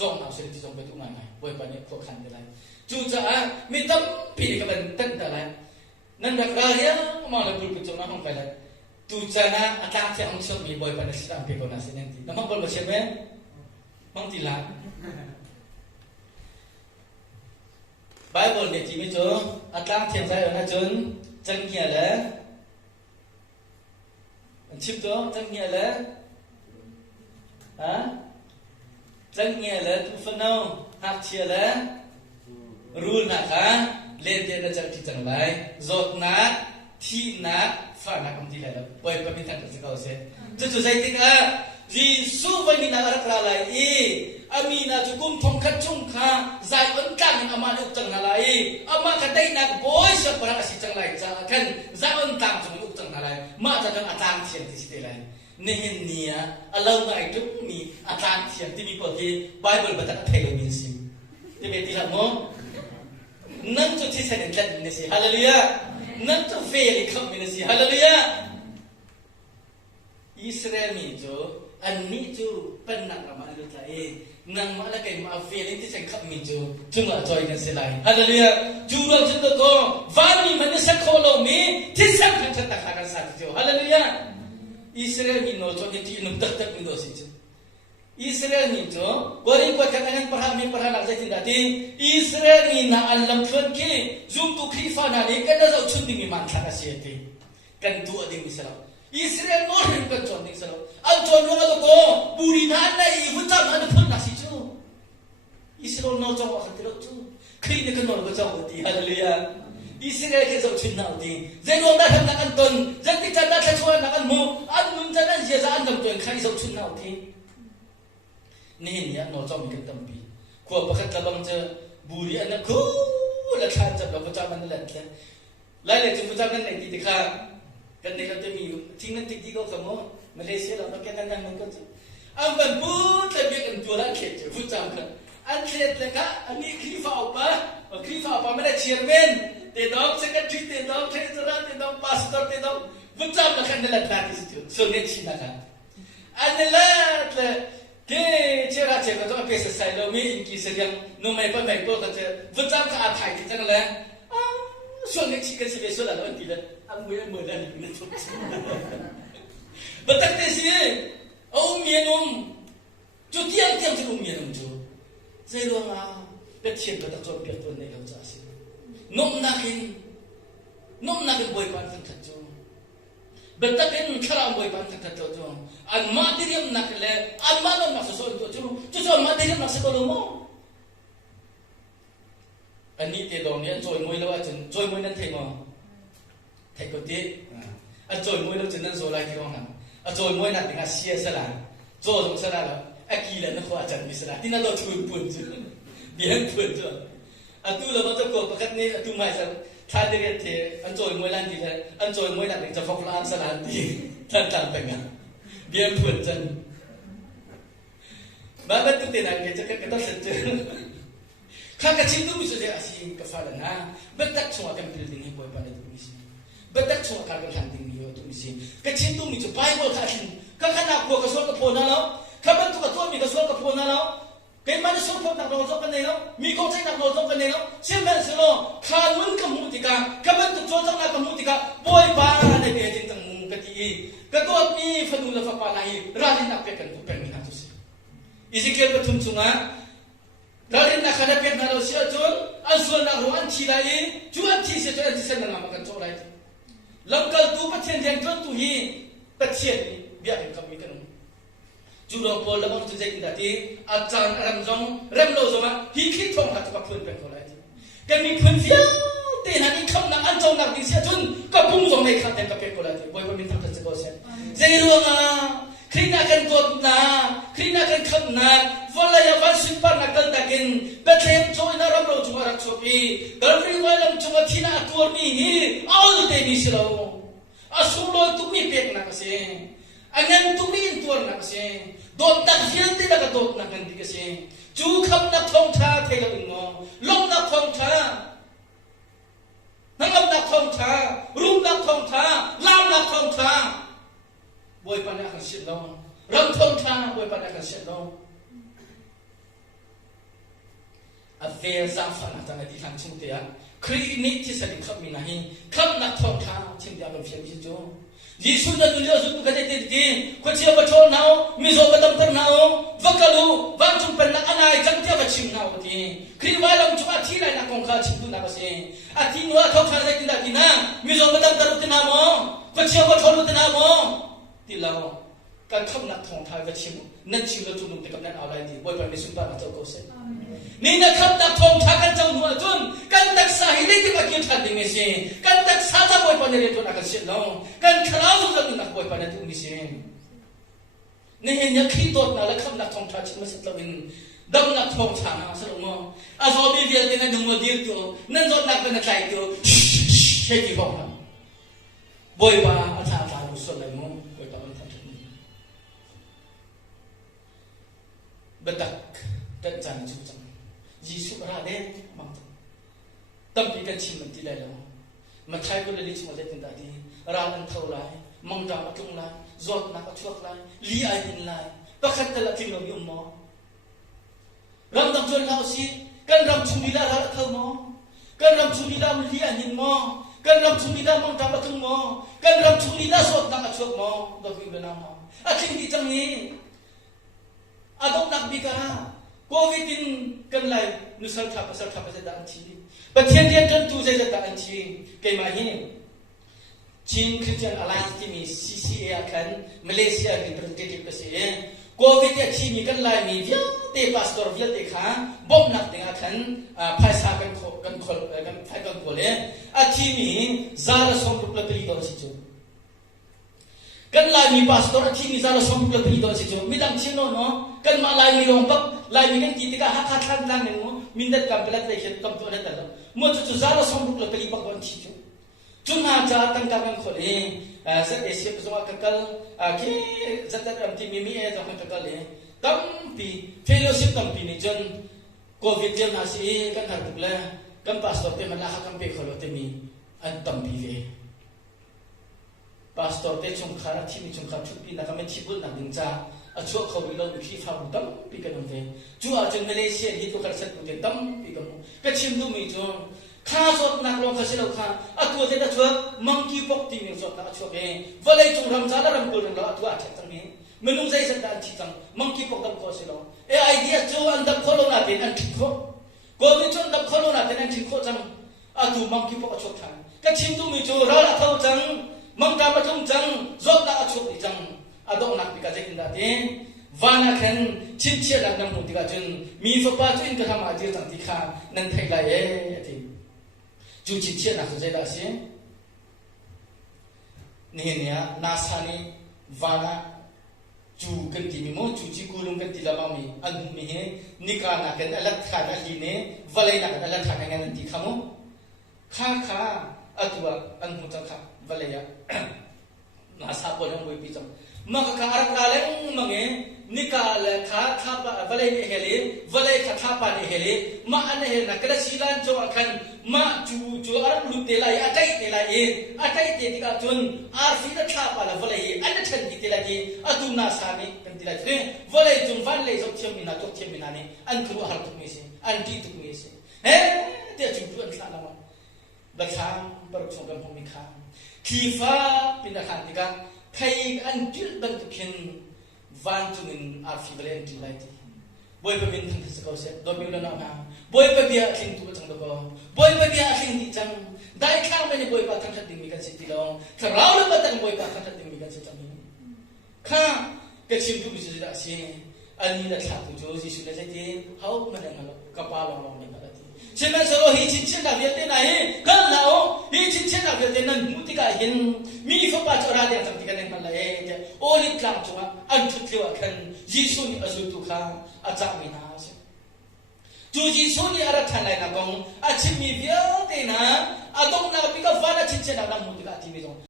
จงเอาเส้นที่จงไปทุกงานไหนบ่อยปานนี้พวกขันอะไรจู่จะมีตั้มปีกับเป็นตั้งแต่ไรนั่นรักเราเนี่ยมาเลยบุญจงน้ำห้องไปเลยจู่จะนะอาจารย์ที่ห้องชมมีบ่อยปานนี้สิ่งที่คนนั้นสิ่งที่น้ำมันบอลมาเชื่อไหมมังตีละไบเบิลเนี่ยที่มีจู่อาจารย์เทียมใจเอานะจนจังเหี้ยเลยชิบตัวจังเหี้ยเลยจังเงี้ยเลยทุกคนเอาหักเชียเลยรู้นะคะเล่นเดินจากที่จังไรจดนักที่นักฝากนักคำที่ไหนแล้วปล่อยไปไม่ทันจะเข้าเสียจู่ๆใจติดจีสูบไปมีนักรักอะไรอามีนาจุกุมทงขัดจุงข้าใจอันกันอามาลุกจังอะไรอามาขัดได้นักบอยสับปะรดสิจังไรจ้ากันใจอันตังจุงลุกจังอะไรมาจะต้องอาจารย์เชียงที่สิเดลัยNehemia alau na itu ni akan siap tibi pergi Bible batak thelo minsim tibi tidak mo nang tu tisa den lat minsi haleluya nang tu fail ikam minsi haleluya Israel ni jo anni jo pennak nama lu tai nang mala kai ma fail ini sen khap mi jo tunga joy kan selai haleluya jurang jendo ko vani manisa kholo mi tisa kan tak akan sat jo haleluya Israel ni no jo kiti no tak tak ni dosi jo Israel ni jo gori ko kanangan parami parana jati dati Israel ni na alam thon ke zum tu khifa na ni kan zo chundi mi man thaka siete kan tu ading misalo Israel no rin kan jon ding salo al jon no ko buri na na I hutam an thon na si jo Israel no jo wa khatiro jo kri ne kan no ko jo ti hallelujah Israel ke zo chin na di zeno na tham na kan ton zati chan na thachwa na kan mu an mun chan na je za an dam ton khai zo chin na di ni ni no zo mi kan tampi ko pakhat labang je buri an ko la khan jab la ko cha man la lai le chu cha kan nei ti kha kan nei kan te mi thing nan ti ti ko kamo Malaysia la no kan nan man ko am ban bu te bi kan tu la khe chu cha kan an khet le ka ani khifa pa ma da chairman te dog secretary te dog treasurer te dog pastor te dog butam la kan la tati situ so ne china ka anela ke chera chera to pesa sai lo mi inki se yang no mai pa mai ko ka te butam ka athai ti chang la so ne chi ka se be so la lo ti la am we mo la ni ne to batak te si au mien chu tiang tiang chu mien chu zai lo nga pe chen ka ta cho pe to ne lo cha si nom nakin boy pan tan tajo betakin kharam boy pan tan tajo an ma diriam nakle an ma no maso to jo ma diriam nak se mo ani te dong ni joy moi lo chen joy moi nan thai mo thai ko ti a joy moi lo chen nan so lai ki ong han a joy moi na tinga sia sala jo jong sala la akila na ko achan mi sala tina do chu pun ju bian pun jo atu la ma to ko pakat ni atu mai sa tha de re the an joy moi lan ti le an joy moi laจะ fok lan sa lan ti tan tan pe nga bian pun jan ba ba tu te na ke cha ka ta se che kha ka chin tu mi so de asi ka fa la na ba tak chwa kan building ni boy pa ne tu mi si ba tak chwa ka kan han ding ni yo tu mi si ka chin tu mi so bible ka chin ka kana ko ka so ka po na lo ka ba tu ka to mi ka so ka po na loเป็นมันสุภาพนักโลกกันเนี่ยมีคนใช้นักโลกกันเนี่ยเชื่อมันสิโลขาดมันกับมุติกากับมันตัวจังนักมุติกาบอยบ้าในเรื่องตั้งมุกตีก็ตัวมีฟันุลฟ้าปานาฮีราลินักเป็นตัวเป็นมินาตุสิอิสเกลปทุมจุงะราลินักขณะเป็นนาโลเซียจนอันส่วนนักรู้อันที่ไรจวนที่เสียจนที่เส้นนั้นมากันโจไรลำกัลตัวประเทศยังกันตัวฮีประเทศนี้เบียดกันมีกันJurong pol lamang tu jadi tadi acan ramjong remlo zoma hikit thong hat ka phun pe ko lai kan mi phun sia te na ni kham na an jong na bi sia chun ka pung jong nei khat ka pe ko lai boy ko min thak ta se ko sia zai ruanga krina kan tot na krina kan kham na wala ya van sin par na kal takin bethem choi na ramlo chuma rak chopi galri walam chuma thina tur ni hi all te bi silo asulo tu mi pek na ka se angan tumin tur na kasi dot tak hiel ti na dot na kan di kasi chu kham na thong tha thai la ngo long na thong tha nangam na thong tha rum na thong tha lam na thong tha boy pa na kan sit lo ram thong tha boy pa na kan sit lo เวลซังฟันจังที่ทางชิมเตียครีนิที่สดิขับมีนาฮีขับนักท่องเที่ยวชิมเตียลมเชียมิจูยิสุนันดุลยาสุดกันได้ดีคนเชียร์บัตรนาวมิโซบัตรนาววักลูวันจุเป็นนักอันไหนจังเทียบชิมนาวดีครีวาลมจุอาที่ไรนักคงข้าชิมดูนักเสียอาที่นัวท่องเที่ยวได้กินได้กินนะมิโซบัตรรุตินามอคนเชียร์บัตรรุตินามอที่เราการขับนักท่องเที่ยวก็ชิมนั่นชิมแล้วจุนุ่มติดกับนั่นเอาอะไรดีบ่อยไปไม่สุดบ้านเจ้าโกเซนี่นะครับนักท่องเที่ยวกันเจ้าหนุ่มจุนกันตักสาหิลิที่มาเกี่ยวทันดีไม่ใช่กันตักสาจะบ่อยไปในเรื่องตัวนักเสียน้องกันคราวสุดท้ายนักบ่อยไปในตัวไม่ใช่นี่เห็นยังคิดตัวนั่นแหละครับนักท่องเที่ยวชิมมาสิเราเป็นดำนักท่องเที่ยวนะสรุปว่าอาจจะมีเดียร์ที่นั่นดูมาเดียร์ตัวนั่นจอดนักเป็นนักไล่ตัวเช็คกี่ห้องครับบ่อยว่าอาจารย์ฟังรู้สึกอะไรมั้งบ่อยไปมันทำทุกอย่างเบ็ดตักเดินจานจุดจังยิสุราเดนมังตั้มปีกันชิมมันที่ไหนแล้วมันไทยก็เลยลิชมาเล่นได้ดีร้านนั้นเท่าไรมังดามาทุ่งไรจอดนักช่วงไรลีไอดินไรประคัตตะละทิ้งเราอยู่มอรำดำจนเราสิกันรำชุนีลาเราเท่ามอกันรำชุนีลามันลีไอดินมอกันรำชุนีลามังดามาทุ่งมอกันรำชุนีลาจอดนักช่วงมอเราอยู่เป็นน้ำมออาทิตย์ที่จังนี้อาดงนักบิการโควิดกันเลยนุสัลทับจะด่านทีประเทศเดียวกันตัวจะด่านทีเกี่ยมาหินจีนคริสเตียนอลายน์ที่มี CCA กันมาเลเซียมีประเทศที่เป็นเสียโควิดที่มีกันเลยมีเยอะเตะพาสปอร์ตเยอะเตะขาบ่มนักเตะกันภาษากันไทยกันโคเลยที่มีซาลาสมบุกเลปีตัวสิจูกันเลยมีพาสปอร์ตที่มีซาลาสมบุกเลปีตัวสิจูมีดังเช่นโน้กันมาเลยมีรองปักลายมีกันที่ติดกับฮักฮักนั่งหนึ่งมั้งมินดัดกับเปลัดเลยเห็นกับตัวนั่นแต่ละมั่วจุดซาลาสมบุกเลยปีบักวันที่จูจุนหาจาตั้งกันคนเองสัตว์เอเชียประสบกับที่สัตว์อันที่มีเอต้องกับเลยตั้มปีเฟลโลชิพตั้มปีนี่จนโควิดเจ้าหน้าที่กันหัดบุกเลยกันพาสปอร์ตเป็นมันละกันไปขลุ่ยมีอันตั้มปีเลยพาสปอร์ตเป็นชงขาที่มีชงขาทุกปีนะครับไม่ที่บุญนักดึงจ้าช่วงเขาวิลล์ที่ฟ้าบุตรปีกันนั่นเองจู่อาจจะมาเลเซียที่ตัวกษัตริย์บุตรตั้มปีกันมั้งก็ชิมดูมีจนข้าจดนักลงข้าเสียเราข้าตัวเจ้าช่วยมังคีปกติมีจดนักช่วยเองวันเลยจงรำจาระรำกุลเราตัวอาจจะตั้งนี้มนุษย์ใจสันดานที่ตั้งมังคีปกติเราเสียเราไอเดียจู่อันดับโคโลนาเป็นอันทิ้งโคก็มีจนดับโคโลนาเป็นอันทิ้งโคจังตัวมังคีปกติช่วยทางก็ชิมดูมีจู่เราละเท่าจังมังกามาทุ่งจังจดนักช่วยจังดอกนักพิการจะกินได้วานาคันชิมเชี่ยนักนำมุติกาจนมีฝาจุนกระทำอาจีตั้งที่ข้านั่นไทยไล่ที่จู่ชิมเชี่ยนักจะได้สินี่เนี่ยนาซานีวานาจู่กันที่มีโมจู่จิกุลุงกันที่ละบ้ามีอันมีนิการนักกันลักฐานลีเน่วลัยนักกันลักฐานกันนั่นที่ข้าโมข้าตัวอันมุตังข้าวลัยนาซาบอลงไว้พิจารมากข้าอาร์กาเลงมังเงนิกาเลข้าปะวลัยเฮลีวลัยข้าปะเฮลีมาอันเฮนักละศิลานโจอันมาจู่อาร์กลุเตลัยอัตไยเตลัยอัตไยเตติกาจนอาร์ฟิดข้าปะละวลัยอันนั้นฉันกิเตลัยตุนาสามีกันติลัยวลัยจงฟันเลยจบเชื่อมินาจบเชื่อมินานี่อันคืออาร์ตุกมิเซอันที่ตุกมิเซเฮ้เดี๋ยวจู่อันข้าละมันบัดข้ามปรุกชงกันพงมิข้ามคีฟ้าเป็นอาคารที่กันใครอันจุดบันทุกินวันจุงินอาร์ฟิเบลนที่ไรที่บ่อยไปเป็นทั้งที่สกอเซดมีอุลานาบ่อยไปเบียร์ทิ้งตัวจังดอกบ่อยไปเบียร์ทิ้งที่จังได้ข้าวไม่ได้บ่อยไปทั้งที่มีกันสิที่ลองถ้าเราเริ่มตั้งบ่อยไปทั้งที่มีกันสิจังนี้ข้าก็ชิมดูมิจิตาสิอันนี้ละทับตัวจิสุดเลยที่เขาไม่ได้มาลกระเป๋าลองนี่มาละที่เช่นนั้นสโลหิตชิ้นนักเรียนที่ไหนกันแล้วหิตชิ้นนักเรียนที่นั่นมุติกาเห็นมีฝาปัจจุบันเดียวกันที่กันนั่นละโอลิฟลามจังอันทุกที่ว่ากันยิสุนี่อสุตุข้าอาจารย์มีนาสิจู่ยิสุนี่อะไรท่านไหนนักกงอาชิมีเบียร์ที่นะอาดงนักพิกาฟ้าละชิ้นนักมุติกาที่มีตรง